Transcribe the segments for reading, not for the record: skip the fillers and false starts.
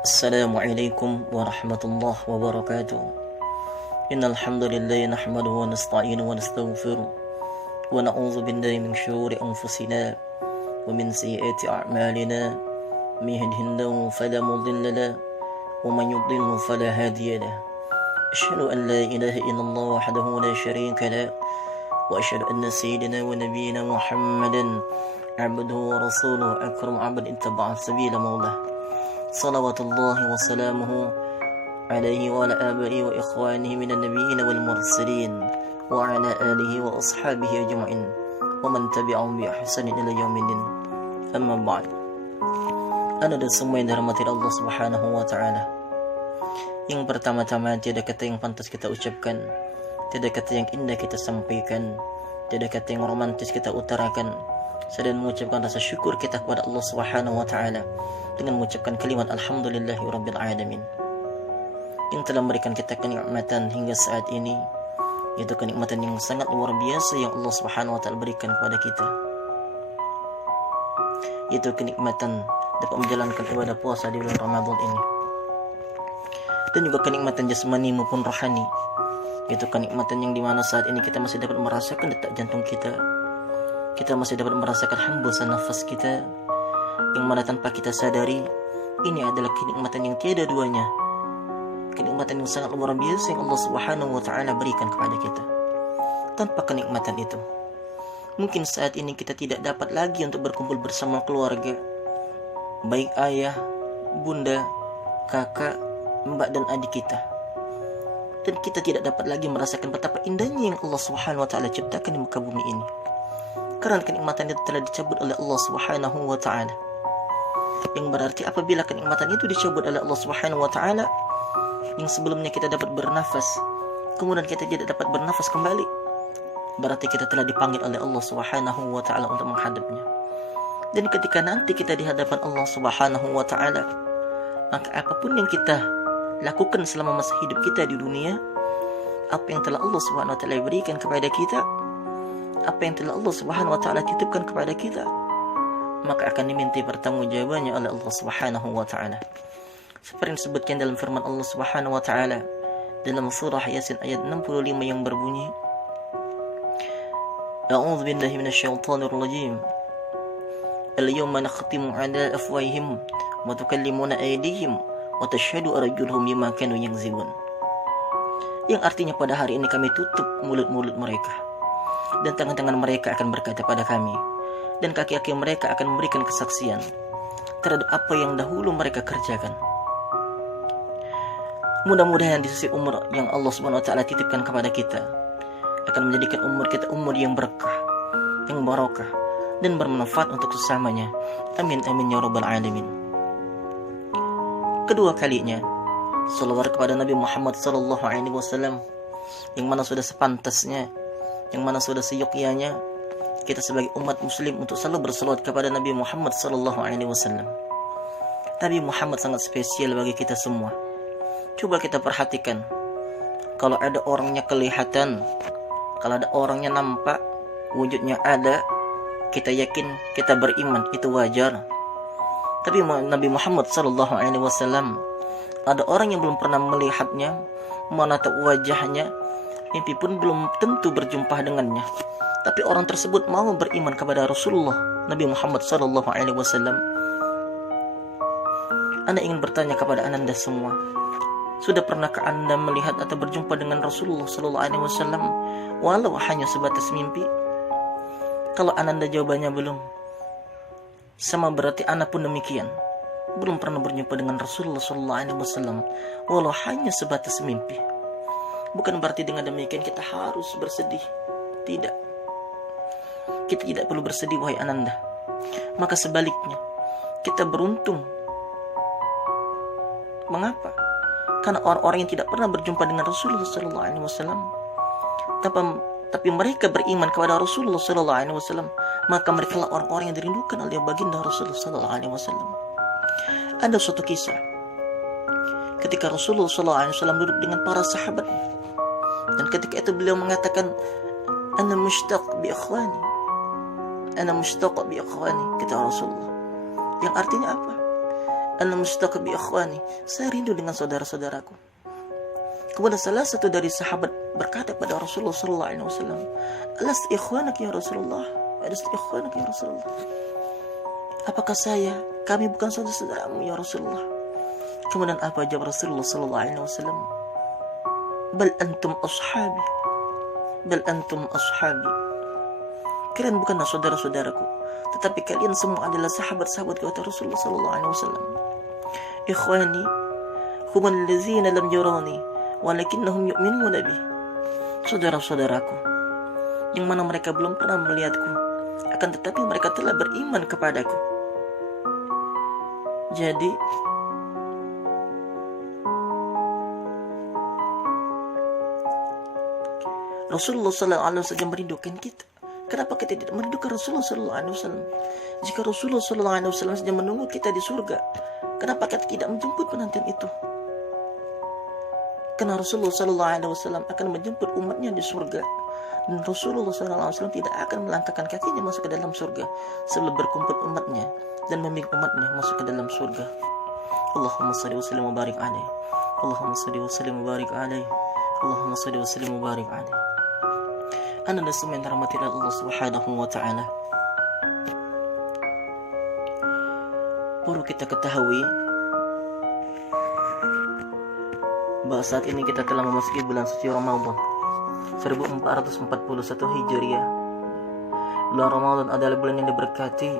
Assalamualaikum warahmatullahi wabarakatuh. Innal hamdalillah nahmaduhu wa nasta'inuhu wa nastaghfiruh wa na'udzu billahi min shururi anfusina wa min sayyiati a'malina. May yahdihillahu fala mudilla lahu wa man yudlilhu fala hadiya lahu. Asyhadu an la ilaha illallah wahdahu la syarika lahu wa asyhadu anna sayyidina wa nabiyyana Muhammadan 'abduhu wa rasuluhu akram 'abdin ittaba'a sabila maulah. Salawatullahi wa salamuhu alaihi wa ala abaihi wa ikhwanihi minan nabiyyin wal mursalin wa ala alihi wa ashabihi ajma'in wa man tabi'ahum bi ihsanin ila yaumiddin. Amma ba'd. Anda dan semua yang dirahmati Allah Subhanahu wa taala. Yang pertama-tama, tiada kata yang pantas kita ucapkan, tiada kata yang indah kita sampaikan, tiada kata yang romantis kita utarakan selain mengucapkan rasa syukur kita kepada Allah Subhanahu wa taala dengan mengucapkan kalimat alhamdulillahi rabbil alamin yang telah memberikan kita kenikmatan hingga saat ini, yaitu kenikmatan yang sangat luar biasa yang Allah Subhanahu wa taala berikan kepada kita, yaitu kenikmatan dapat menjalankan ibadah puasa di bulan Ramadan ini, dan juga kenikmatan jasmani maupun rohani, yaitu kenikmatan yang dimana saat ini kita masih dapat merasakan detak jantung kita masih dapat merasakan hembusan nafas kita, yang mana tanpa kita sadari ini adalah kenikmatan yang tiada duanya, kenikmatan yang sangat luar biasa yang Allah Subhanahu wa taala berikan kepada kita. Tanpa kenikmatan itu, mungkin saat ini kita tidak dapat lagi untuk berkumpul bersama keluarga, baik ayah, bunda, kakak, mbak dan adik kita. Dan kita tidak dapat lagi merasakan betapa indahnya yang Allah Subhanahu wa taala ciptakan di muka bumi ini, karena kenikmatan itu telah dicabut oleh Allah Subhanahu wa taala. Yang berarti apabila kenikmatan itu dicabut oleh Allah Subhanahu wa taala, yang sebelumnya kita dapat bernafas, kemudian kita tidak dapat bernafas kembali, berarti kita telah dipanggil oleh Allah Subhanahu wa taala untuk menghadapnya. Dan ketika nanti kita di hadapan Allah Subhanahu wa taala, maka apapun yang kita lakukan selama masa hidup kita di dunia, apa yang telah Allah Subhanahu wa taala berikan kepada kita, apa yang telah Allah Subhanahu wa taala titipkan kepada kita, maka akan diminta pertanggungjawabannya oleh Allah Subhanahu wa taala. Seperti disebutkan dalam firman Allah Subhanahu wa taala dalam surah Yasin ayat 65 yang berbunyi, A'udzu billahi minasyaitonir rajim. Al-yawma nakhtimu 'ala afwahihim wa tukallimuna aydihim wa tashhadu arjuluhum bima kanu yakzibun. Yang artinya pada hari ini kami tutup mulut-mulut mereka, dan tangan-tangan mereka akan berkata pada kami, dan kaki-kaki mereka akan memberikan kesaksian terhadap apa yang dahulu mereka kerjakan. Mudah-mudahan di sisi umur yang Allah Subhanahu wa taala titipkan kepada kita akan menjadikan umur kita umur yang berkah, yang barokah, dan bermanfaat untuk sesamanya. Amin amin ya rabbal alamin. Kedua kalinya, salawat kepada Nabi Muhammad sallallahu alaihi wasallam, yang mana sudah sepantasnya, yang mana sudah seyogyanya kita sebagai umat muslim untuk selalu bersalawat kepada Nabi Muhammad sallallahu alaihi wasallam. Nabi Muhammad sangat spesial bagi kita semua. Coba kita perhatikan, kalau ada orangnya kelihatan, kalau ada orangnya nampak, wujudnya ada, kita yakin, kita beriman, itu wajar. Tapi Nabi Muhammad sallallahu alaihi wasallam, ada orang yang belum pernah melihatnya, menatap wajahnya, mimpi pun belum tentu berjumpa dengannya, tapi orang tersebut mau beriman kepada Rasulullah Nabi Muhammad sallallahu alaihi wasallam. Anda ingin bertanya kepada Anda semua, sudah pernahkah Anda melihat atau berjumpa dengan Rasulullah sallallahu alaihi wasallam walau hanya sebatas mimpi? Kalau Anda jawabannya belum, sama berarti Anda pun demikian, belum pernah berjumpa dengan Rasulullah sallallahu alaihi wasallam walau hanya sebatas mimpi. Bukan berarti dengan demikian kita harus bersedih. Tidak. Kita tidak perlu bersedih, wahai ananda. Maka sebaliknya, kita beruntung. Mengapa? Karena orang-orang yang tidak pernah berjumpa dengan Rasulullah sallallahu alaihi wasallam, tapi mereka beriman kepada Rasulullah sallallahu alaihi wasallam, maka mereka lah orang-orang yang dirindukan oleh baginda Rasulullah sallallahu alaihi wasallam. Ada suatu kisah ketika Rasulullah sallallahu alaihi wasallam duduk dengan para sahabat, dan ketika itu beliau mengatakan, Ana mushtaq bi ikhwani, Ana mushtaq bi ikhwani, kata Rasulullah. Yang artinya apa? Ana mushtaq bi ikhwani. Saya rindu dengan saudara-saudaraku. Kemudian salah satu dari sahabat berkata pada Rasulullah sallallahu alaihi wasallam, "Alas ikhwanak ya Rasulullah? Alas ikhwanak ya Rasulullah?" Apakah kami bukan saudara-saudaramu ya Rasulullah? Kemudian apa jawab Rasulullah sallallahu alaihi wasallam? Bal antum ashabi. Bal antum ashabi. Kalian bukanlah saudara-saudaraku, tetapi kalian semua adalah sahabat-sahabat kata Rasulullah sallallahu alaihi wasallam. Ikhwani humul ladzina lam yarani walakinnahum yu'minuna bi. Saudara-saudaraku yang mana mereka belum pernah melihatku, akan tetapi mereka telah beriman kepadaku. Jadi Rasulullah sallallahu alaihi wasallam merindukan kita. Kenapa kita tidak merindukan Rasulullah sallallahu alaihi wasallam? Jika Rasulullah sallallahu alaihi wasallam sedang menunggu kita di surga, kenapa kita tidak menjemput penantian itu? Karena Rasulullah sallallahu alaihi wasallam akan menjemput umatnya di surga. Dan Rasulullah sallallahu alaihi wasallam tidak akan melangkahkan kakinya masuk ke dalam surga sebelum berkumpul umatnya dan membimbing umatnya masuk ke dalam surga. Allahumma shalli wa sallim wa barik alaihi. Allahumma shalli wa sallim wa barik alaihi. Allahumma shalli wa sallim wa barik alaihi. Anda dan semua yang dirahmati Allah Subhanahu wa taala. Perlu kita ketahui bahwa saat ini kita telah memasuki bulan suci Ramadan 1441 Hijriah. Bulan Ramadan adalah bulan yang diberkati.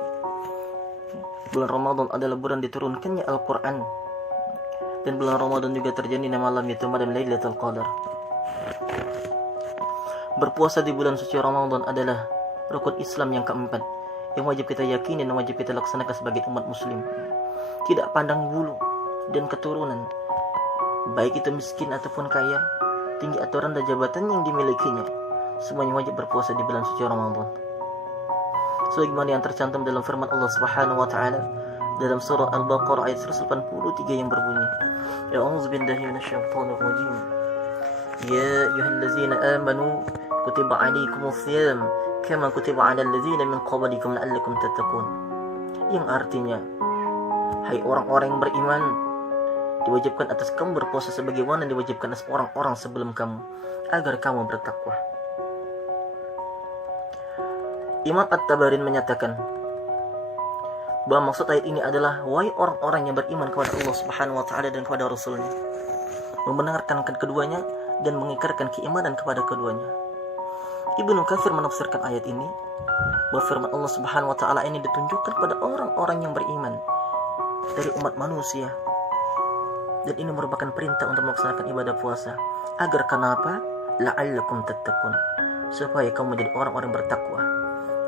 Bulan Ramadan adalah bulan diturunkannya Al-Quran. Dan bulan Ramadan juga terjadinya malam yaitu malam Lailatul Qadar. Berpuasa di bulan suci Ramadan adalah rukun Islam yang keempat yang wajib kita yakini dan wajib kita laksanakan sebagai umat muslim. Tidak pandang bulu dan keturunan, baik itu miskin ataupun kaya, tinggi atau rendah jabatan yang dimilikinya, semuanya wajib berpuasa di bulan suci Ramadan. Sebagaimana yang tercantum dalam firman Allah Subhanahu wa taala dalam surah Al-Baqarah ayat 183 yang berbunyi, A'udzu billahi minasyaitonir rajim. Ya ayyuhallazina amanu kutiba alaikumus syiyam kama kutiba alal ladzina min qablikum la'allakum tattaqun. Yang artinya, hai orang-orang yang beriman, diwajibkan atas kamu berpuasa sebagaimana diwajibkan atas orang-orang sebelum kamu, agar kamu bertakwa. Imam At-Tabarin menyatakan bahwa maksud ayat ini adalah wahai orang-orang yang beriman kepada Allah Subhanahu wa taala dan kepada Rasulnya, membenarkan keduanya dan mengikrarkan keimanan kepada keduanya. Ibnu Katsir menafsirkan ayat ini bahwa firman Allah Subhanahu wa taala ini ditunjukkan pada orang-orang yang beriman dari umat manusia. Dan ini merupakan perintah untuk melaksanakan ibadah puasa. Agar kenapa? La'allakum tattaqun. Supaya kamu menjadi orang-orang bertakwa.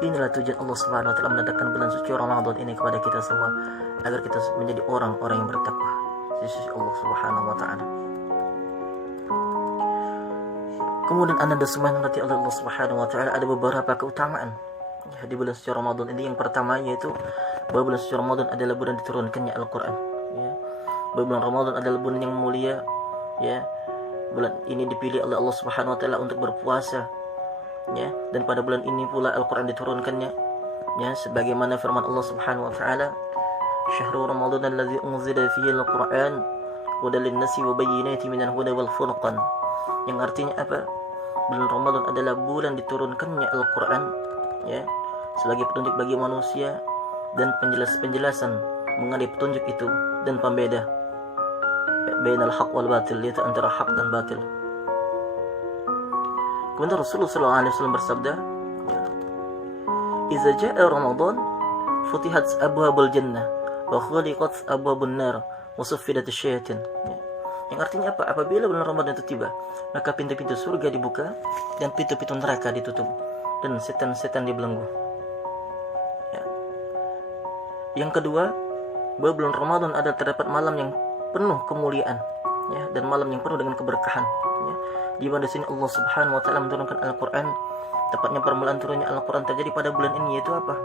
Inilah tujuan Allah Subhanahu wa taala mendatangkan bulan suci Ramadan ini kepada kita semua, agar kita menjadi orang-orang yang bertakwa di sisi Allah Subhanahu wa taala. Kemudian anda dan semua yang nanti oleh Allah Subhanahu wa taala ada beberapa keutamaan di bulan suci Ramadan ini. Yang pertama yaitu bahwa bulan suci Ramadan adalah bulan diturunkannya Al-Qur'an, ya. Bulan Ramadan adalah bulan yang mulia, ya. Bulan ini dipilih oleh Allah Subhanahu wa taala untuk berpuasa, ya. Dan pada bulan ini pula Al-Qur'an diturunkannya, ya, sebagaimana firman Allah Subhanahu wa taala, "Syahrul Ramadan alladzi unzila fihi al-Qur'an hudan lin-nasi wa bayyinatin minal huda wal furqan." Yang artinya apa? Bulan Ramadan adalah bulan diturunkannya Al-Qur'an, ya, sebagai petunjuk bagi manusia dan penjelasan mengenai petunjuk itu dan pembeda bainal haq wal batil, yaitu antara hak dan batil. Kemudian Rasulullah SAW bersabda, "Idza jaa Ramadan futihat abwabul jannah wa khuliqat abwabun nar wa suffidat asyayatin." Yang artinya apa? Apabila bulan Ramadan itu tiba, maka pintu-pintu surga dibuka dan pintu-pintu neraka ditutup dan setan-setan dibelenggu. Ya. Yang kedua, bahwa bulan Ramadan ada terdapat malam yang penuh kemuliaan, ya, dan malam yang penuh dengan keberkahan, ya. Di mana di sini Allah Subhanahu wa taala menurunkan Al-Qur'an, tepatnya permulaan turunnya Al-Qur'an terjadi pada bulan ini, yaitu apa?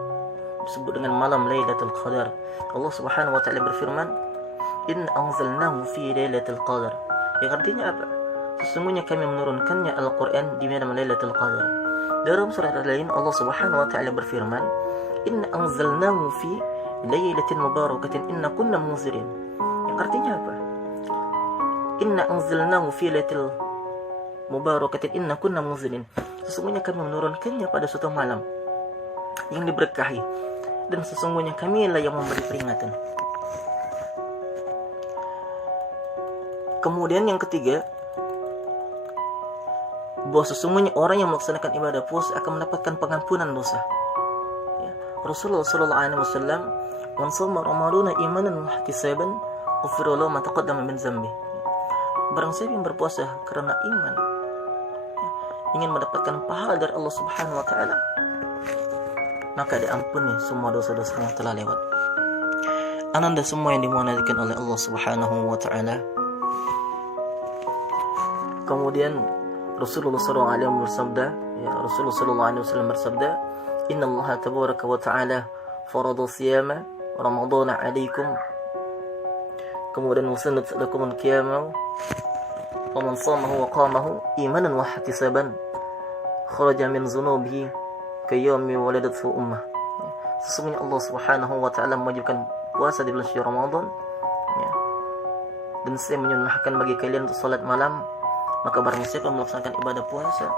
Disebut dengan malam Lailatul Qadar. Allah Subhanahu wa taala berfirman, "Inna anzalnahu fi Lailatul Qadar." Yang artinya apa? Sesungguhnya kami menurunkannya Al-Qur'an di malam Lailatul Qadar. Dalam surat lain Allah Subhanahu wa taala berfirman, "Inna anzalnahu fi lailatin mubarakatin inna kunna munzirin." artinya apa? Inna anzalnahu fi lailatul mubarakatin inna kunna munzilin. Sesungguhnya kami menurunkannya pada suatu malam yang diberkahi, dan sesungguhnya kami lah yang memberi peringatan. Kemudian yang ketiga, bahwa sesungguhnya orang yang melaksanakan ibadah puasa akan mendapatkan pengampunan dosa. Ya. Rasulullah sallallahu alaihi wasallam, "Man shoma ramadhana imanan wa ihtisaban, ghufira lahu ma taqaddama min dzambi." Barang siapa yang berpuasa karena iman, ya, ingin mendapatkan pahala dari Allah Subhanahu wa taala, maka diampuni semua dosa-dosa yang telah lewat. Ananda semua yang dimuliakan oleh Allah Subhanahu wa taala. Kemudian Rasulullah SAW bersabda, ya, Rasulullah SAW bersabda, Inna Allah tabaraka wa ta'ala farada siyama Ramadana alaikum. Kemudian wasannat lakum al-qiyamah wa man samahu wa qamahu imanan wa ihtisaban kharaja min zunubihi kayawmi waladathu ummah. Sesungguhnya Allah Subhanahu wa ta'ala mewajibkan puasa di bulan suci Ramadan, ya. Dan saya menyunahkan bagi kalian untuk salat malam. Maka barang siapa melaksanakan ibadah puasa,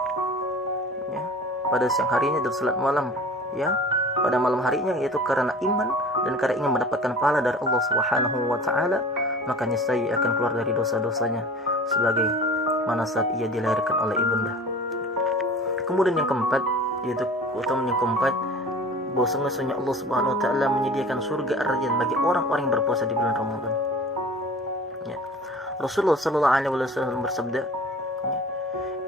ya, pada siang harinya dan salat malam, ya, pada malam harinya, yaitu karena iman dan karena ingin mendapatkan pahala dari Allah Subhanahu wa taala, maka niscaya akan keluar dari dosa-dosanya sebagai mana saat ia dilahirkan oleh ibunda. Kemudian yang keempat, yaitu keutamaan yang keempat, bahwa sesungguhnya Allah Subhanahu wa taala menyediakan surga ar-rayyan bagi orang-orang yang berpuasa di bulan Ramadan. Ya. Rasulullah sallallahu alaihi wasallam bersabda,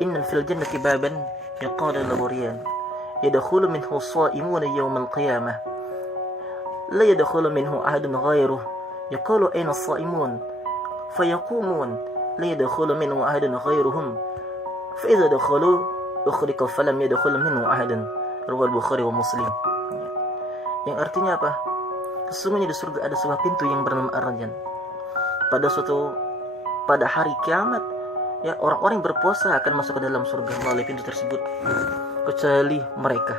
Inna fil jannati baban yuqalu lahu Rayyan yadkhulu minhu as-sha'imuna yawm al-qiyamah la yadkhulu minhu ahadun ghayruhu yuqalu ayna as-sha'imun fayaqumun la yadkhulu minhu ahadun ghayruhum fa idza dakhalu ukhriqa falam yadkhul minhu ahadun. Riwayat Bukhari wa Muslim. Yang artinya apa? Sesungguhnya di surga ada sebuah pintu yang bernama Ar-Rayyan. Pada hari kiamat, ya, orang-orang yang berpuasa akan masuk ke dalam surga melalui pintu tersebut, kecuali mereka.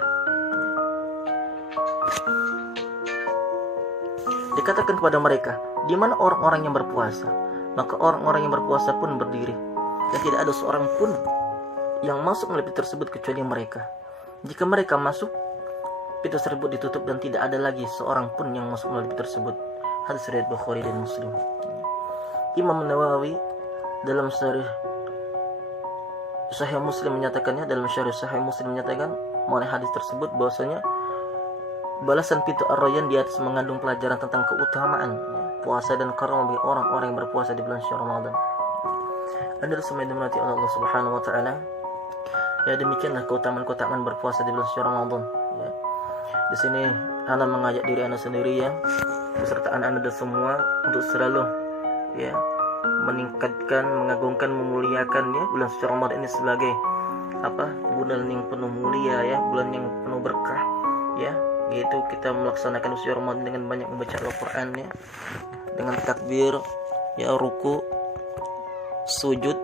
Dikatakan kepada mereka, di mana orang-orang yang berpuasa? Maka orang-orang yang berpuasa pun berdiri, dan tidak ada seorang pun yang masuk melalui pintu tersebut kecuali mereka. Jika mereka masuk, pintu tersebut ditutup dan tidak ada lagi seorang pun yang masuk melalui pintu tersebut. Hadis riwayat Bukhari dan Muslim. Imam Nawawi dalam Sahih Muslim menyatakannya, dalam Syarih Sahih Muslim menyatakan mengenai hadis tersebut bahwasanya balasan pintu Ar-Rayyan di atas mengandung pelajaran tentang keutamaan, ya, puasa dan karamah bagi orang-orang yang berpuasa di bulan suci Ramadan. Anda semua dimurati oleh Allah Subhanahu wa taala. Ya, demikianlah keutamaan berpuasa di bulan suci Ramadan, ya. Di sini Anda mengajak diri Anda sendiri, ya, beserta anak-anak dan semua untuk selalu, ya, meningkatkan, mengagungkan, memuliakan, ya, bulan suci Ramadan ini sebagai bulan yang penuh mulia, ya, bulan yang penuh berkah, ya, yaitu kita melaksanakan suci Ramadan dengan banyak membaca Al-Qur'an, ya, dengan takbir, ya, ruku, sujud,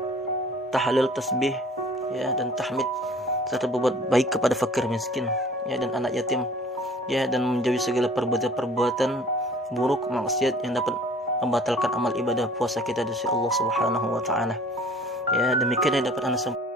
tahlil, tasbih, ya, dan tahmid, serta berbuat baik kepada fakir miskin, ya, dan anak yatim, ya, dan menjauhi segala perbuatan buruk, maksiat yang dapat membatalkan amal ibadah puasa kita dari Allah Subhanahu wa taala. Ya, demikian yang dapat Anda sampaikan.